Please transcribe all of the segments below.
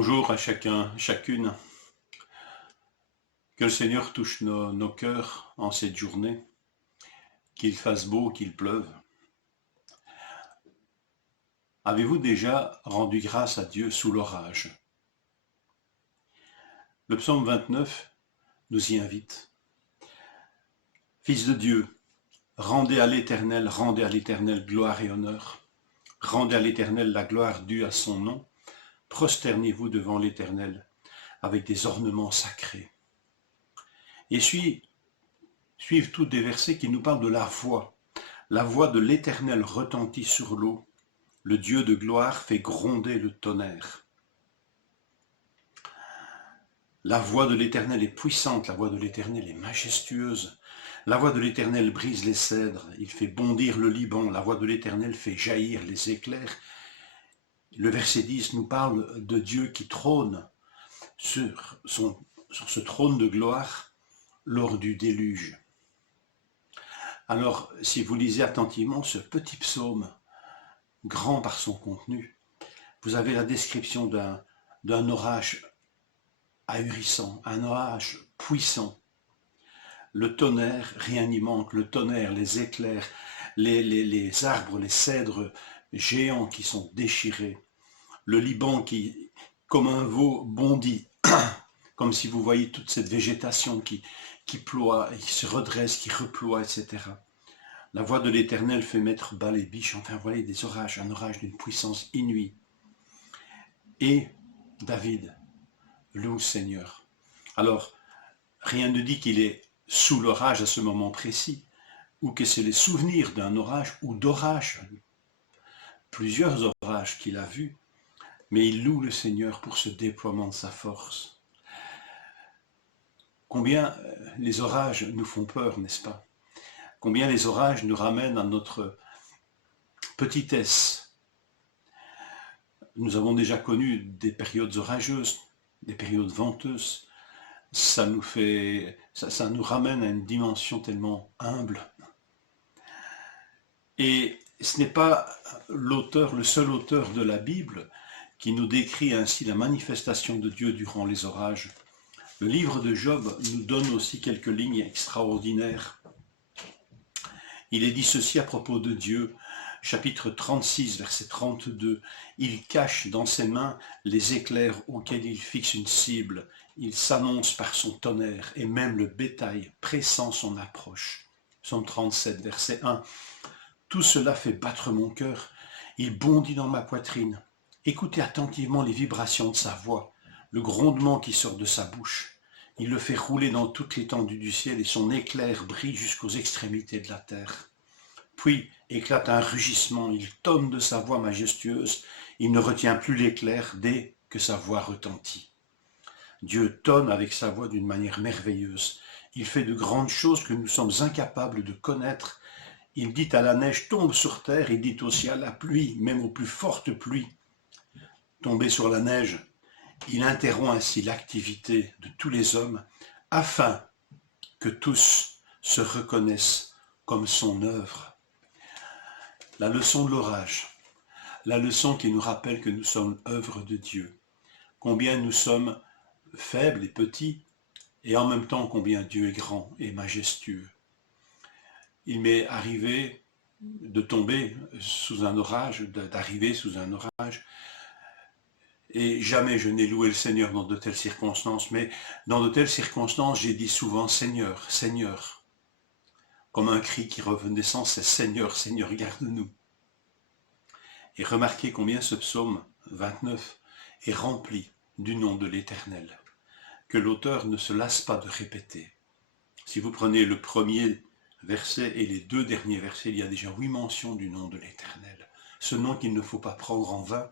Bonjour à chacun, chacune. Que le Seigneur touche nos cœurs en cette journée, qu'il fasse beau, qu'il pleuve. Avez-vous déjà rendu grâce à Dieu sous l'orage? Le psaume 29 nous y invite. Fils de Dieu, rendez à l'Éternel gloire et honneur. Rendez à l'Éternel la gloire due à son nom. Prosternez-vous devant l'Éternel avec des ornements sacrés. Et suivent tous des versets qui nous parlent de la voix. La voix de l'Éternel retentit sur l'eau. Le Dieu de gloire fait gronder le tonnerre. La voix de l'Éternel est puissante, la voix de l'Éternel est majestueuse. La voix de l'Éternel brise les cèdres, il fait bondir le Liban. La voix de l'Éternel fait jaillir les éclairs. Le verset 10 nous parle de Dieu qui trône sur ce trône de gloire lors du déluge. Alors, si vous lisez attentivement ce petit psaume, grand par son contenu, vous avez la description d'un orage ahurissant, un orage puissant. Le tonnerre, rien n'y manque, le tonnerre, les éclairs, les arbres, les cèdres géants qui sont déchirés. Le Liban qui, comme un veau, bondit, comme si vous voyez toute cette végétation qui ploie, qui se redresse, qui reploie, etc. La voix de l'Éternel fait mettre bas les biches, enfin vous voyez des orages, un orage d'une puissance inouïe. Et David loue le Seigneur. Alors, rien ne dit qu'il est sous l'orage à ce moment précis, ou que c'est les souvenirs d'un orage ou d'orages, plusieurs orages qu'il a vus, mais il loue le Seigneur pour ce déploiement de sa force. Combien les orages nous font peur, n'est-ce pas? Combien les orages nous ramènent à notre petitesse. Nous avons déjà connu des périodes orageuses, des périodes venteuses. Ça nous ramène à une dimension tellement humble. Et ce n'est pas le seul auteur de la Bible qui nous décrit ainsi la manifestation de Dieu durant les orages. Le livre de Job nous donne aussi quelques lignes extraordinaires. Il est dit ceci à propos de Dieu, chapitre 36, verset 32. Il cache dans ses mains les éclairs auxquels il fixe une cible. Il s'annonce par son tonnerre et même le bétail pressant son approche. Psaume 37, verset 1. Tout cela fait battre mon cœur. Il bondit dans ma poitrine. Écoutez attentivement les vibrations de sa voix, le grondement qui sort de sa bouche. Il le fait rouler dans toute l'étendue du ciel et son éclair brille jusqu'aux extrémités de la terre. Puis éclate un rugissement, il tonne de sa voix majestueuse, il ne retient plus l'éclair dès que sa voix retentit. Dieu tonne avec sa voix d'une manière merveilleuse. Il fait de grandes choses que nous sommes incapables de connaître. Il dit à la neige, tombe sur terre, il dit aussi à la pluie, même aux plus fortes pluies, tomber sur la neige. Il interrompt ainsi l'activité de tous les hommes afin que tous se reconnaissent comme son œuvre. La leçon de l'orage, la leçon qui nous rappelle que nous sommes œuvre de Dieu, combien nous sommes faibles et petits, et en même temps combien Dieu est grand et majestueux. Il m'est arrivé de tomber sous un orage, d'arriver sous un orage, et jamais je n'ai loué le Seigneur dans de telles circonstances, mais dans de telles circonstances, j'ai dit souvent « Seigneur, Seigneur », comme un cri qui revenait sans cesse « Seigneur, Seigneur, garde-nous ». Et remarquez combien ce psaume 29 est rempli du nom de l'Éternel, que l'auteur ne se lasse pas de répéter. Si vous prenez le premier verset et les deux derniers versets, il y a déjà 8 mentions du nom de l'Éternel. Ce nom qu'il ne faut pas prendre en vain,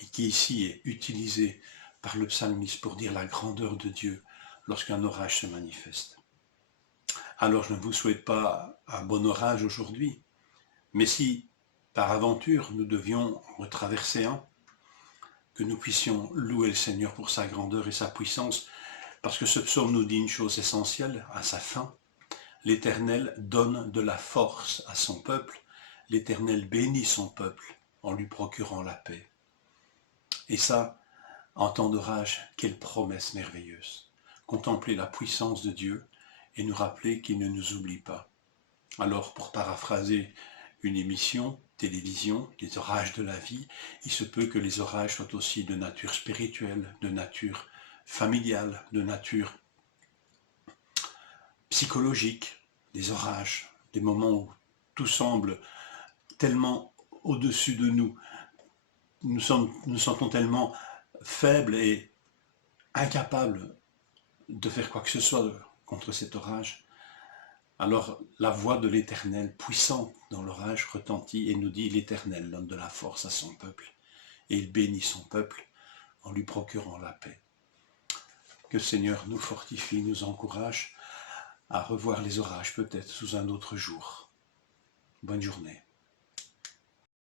et qui ici est utilisé par le psalmiste pour dire la grandeur de Dieu lorsqu'un orage se manifeste. Alors je ne vous souhaite pas un bon orage aujourd'hui, mais si par aventure nous devions retraverser un, que nous puissions louer le Seigneur pour sa grandeur et sa puissance, parce que ce psaume nous dit une chose essentielle à sa fin. L'Éternel donne de la force à son peuple, l'Éternel bénit son peuple en lui procurant la paix. Et ça, En temps d'orage, quelle promesse merveilleuse. Contempler la puissance de Dieu et nous rappeler qu'il ne nous oublie pas. Alors, pour paraphraser une émission, télévision, les orages de la vie, il se peut que les orages soient aussi de nature spirituelle, de nature familiale, de nature psychologique, des orages, des moments où tout semble tellement au-dessus de nous, nous sentons tellement faibles et incapables de faire quoi que ce soit contre cet orage. Alors la voix de l'Éternel, puissante dans l'orage, retentit et nous dit: l'Éternel donne de la force à son peuple et il bénit son peuple en lui procurant la paix. Que le Seigneur nous fortifie, nous encourage à revoir les orages peut-être sous un autre jour. Bonne journée.